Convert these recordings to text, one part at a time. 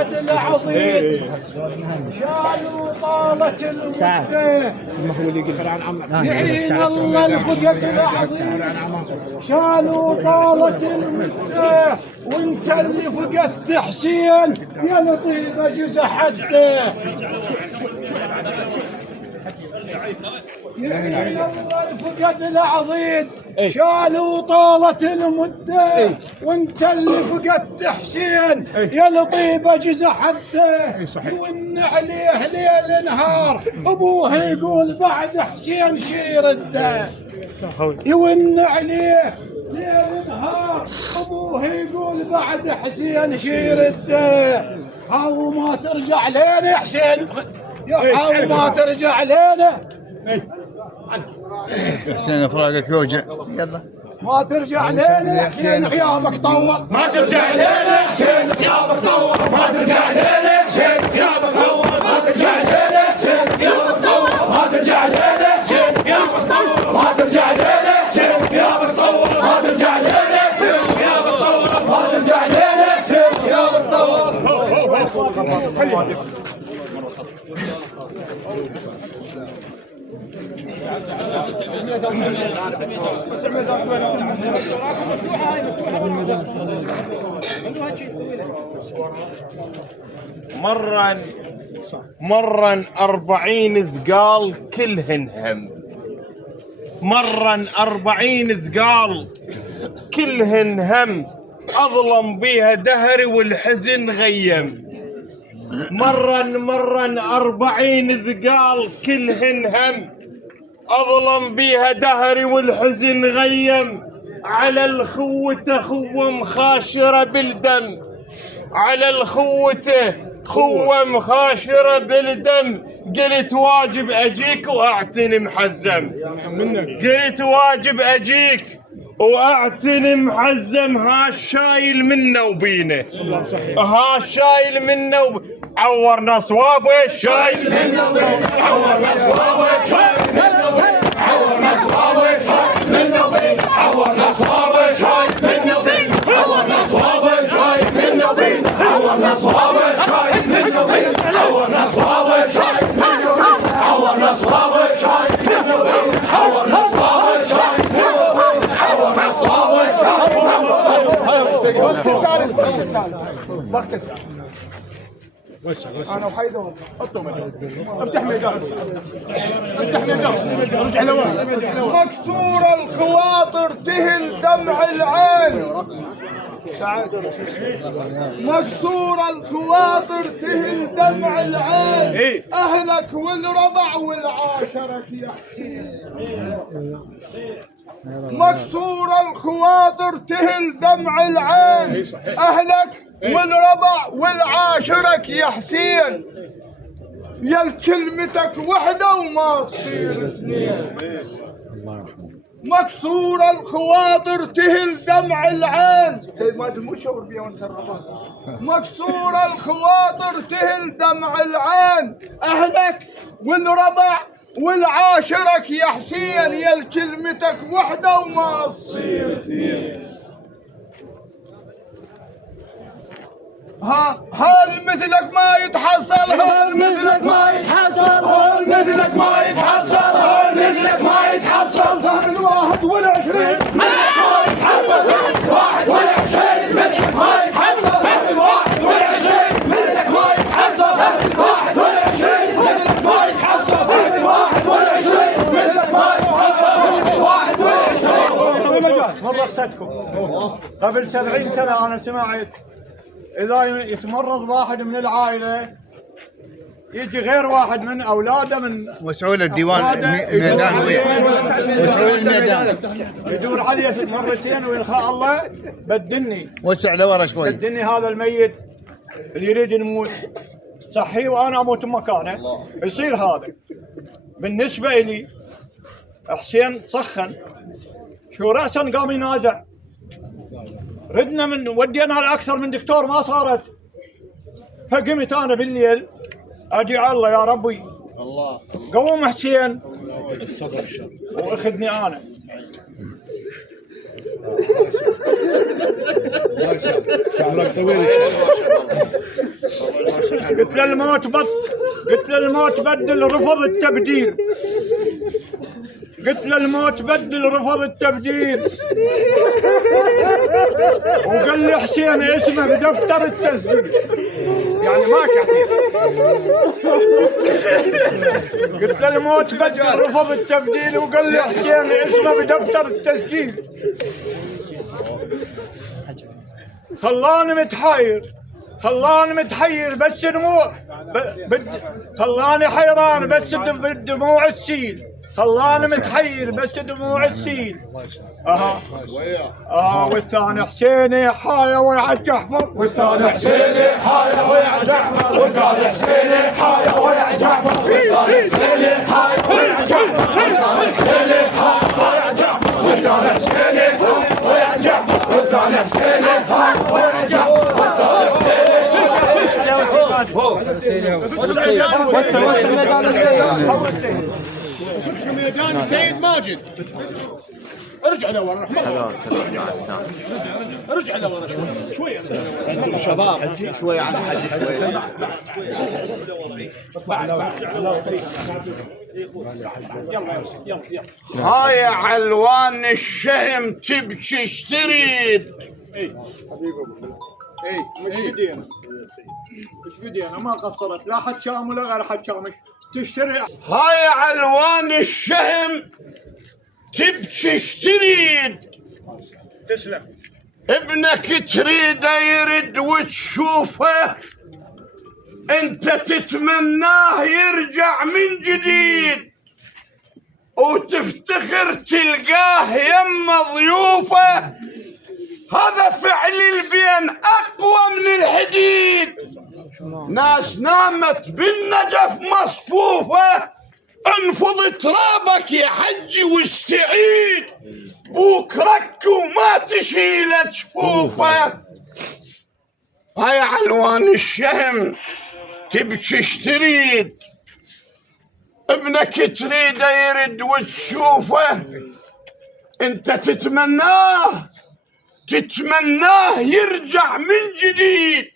الفقد العظيم شالوا طالت المدة يعين الله الفقد العظيم شالوا طالت المدة وانت اللي فقدت حسين يا لطيفة جزع حده يعين الله الفقد العظيم شالوا طالت المدة وانت اللي فقدت حسين يا لطيفة جزع حده يون عليه ليل نهار ابوه يقول بعد حسين شير الده يون عليه ليل نهار ابوه يقول بعد حسين شير الده هاو ما ترجع لنا حسين هاو ما ترجع لنا حسين فراقك يوجع يلا ما ترجع لنا حسين غيابك طول ما ترجع لنا حسين غيابك طول ما ترجع لنا حسين غيابك طول ما ترجع لنا حسين غيابك طول ما ترجع لنا حسين غيابك طول ما ترجع لنا حسين غيابك طول ما ترجع لنا حسين غيابك طول ما ترجع لنا حسين غيابك طول مرن 40 ثقال كلهن هم مرن 40 ثقال كلهن هم أظلم بيها دهري والحزن غيم مرن 40 ثقال كلهن هم أظلم بيها دهري والحزن غيم على الخوة خوة مخاشرة بالدم على الخوة خوة مخاشرة بالدم قلت واجب أجيك وأعتني محزم قلت واجب أجيك واعتني محزم ها شايل منه وبينه ها شايل منه عورنا صوابه شايل منه وبينه عورنا صوابه شايل منه وبينه عورنا صوابه شايل منه وبينه عورنا صوابه شايل منه وبينه عورنا صوابه شايل منه وبينه عورنا صوابه شايل منه وبينه عورنا صوابه شايل منه وبينه عورنا صوابه شايل منه وبينه عورنا صوابه شايل منه وبينه عورنا صوابه انا وحيدر افتح ميدان افتح ميدان ارجع لورا مكسور الخواطر تهل دمع العين مكسور الخواطر تهل دمع العين اهلك والرضع والعاشرك يا حسين مكسور الخواطر تهل دمع العين اهلك والرضع والعاشرك يا حسين يا كلمتك وحده وما تصير اثنين مكسور الخواطر تهل دمع العين مكسور الخواطر تهل دمع العين اهلك والرضع والعاشرك يا حسين يا كلمتك وحده وما تصير اثنين هل مثلك ما يتحصل هل مثلك ما يتحصل هل مثلك ما يتحصل هل مثلك ما يتحصل الواحد والعشرين مثلك ما يتحصل الواحد والعشرين مثلك ما يتحصل الواحد والعشرين مثلك ما يتحصل الواحد والعشرين مثلك ما يتحصل الواحد والعشرين مثلك ما يتحصل الواحد والعشرين مرة رخصتكم قبل 70 سنة أنا سمعت إذا يتمرض واحد من العائلة يجي غير واحد من أولاده من وسعوا الديوان الميدان وسعوا الميدان يدور علي مرتين ويلخاء الله بدني وسع لورا شوي بدني هذا الميت اللي يريد يموت صحي وأنا أموت بمكانه يصير هذا بالنسبة لي حسين سخن شو رأسا قام ينازع ردنا من ودينا لأكثر من دكتور ما صارت فقمت أنا بالليل أدعي الله يا ربي الله قوم حسين وأخذني أنا قلت له الموت بدل رفض التبديل. قلت له الموت بدل رفض التبديل. وقال لي حسين اسمه بدفتر التسجيل. يعني ما كثير. قلت له الموت بدل رفض التبديل وقال لي حسين اسمه بدفتر التسجيل. خلاني متحير بس دموع خلاني حيران بس بدموع تسيل. خلاني متحير بس دموع تسيل. والثاني حسيني حايا ويا جعفر. والثاني حسيني حايا ويا جعفر. والثاني حسيني حايا ويا جعفر. والثاني حسيني حايا ويا جعفر. والثاني حسيني حايا ويا جعفر. والثاني حسيني حايا ويا جعفر. والثاني حسيني حايا ويا جعفر. وصل ميدان السيد. ميدان سيد ماجد. ارجع لورا ارجع لورا شوي. انتم شباب شوي عن حد شوي. هاي علوان الشهم تبكي اشتريد. مش بدينا ما قصرت لا حد شام ولا غير حد شام تشتري. هاي علوان الشهم تبكي اشتريد. تسلم. ابنك تريده يرد وتشوفه انت تتمناه يرجع من جديد وتفتخر تلقاه يم ضيوفه. هذا فعل البين اقوى من الحديد. ناس نامت بالنجف مصفوفه. انفض ترابك يا حجي واستعيد بوكرك وما تشيل جفوفه. هاي علوان الشهم تبكي اشتريد. ابنك تريده يرد وتشوفه انت تتمناه يرجع من جديد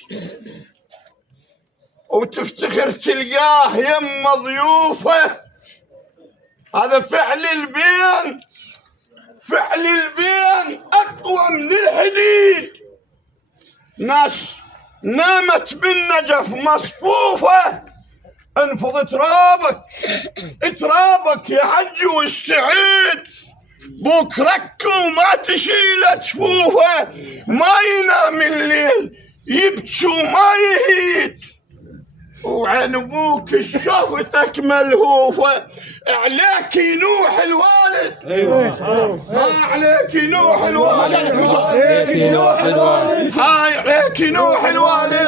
وتفتخر تلقاه يم ضيوفه. هذا فعل البين اقوى من الحديد. ناس نامت بالنجف مصفوفه. انفض ترابك يا حجي واستعيد بكرك وما تشيل جفوفه. ما ينام الليل يبكي وما يهيد وعن ابوك شوفتك ملهوفه. عليك ينوح الوالد. ما عليك ينوح الوالد. هاي عليك ينوح الوالد.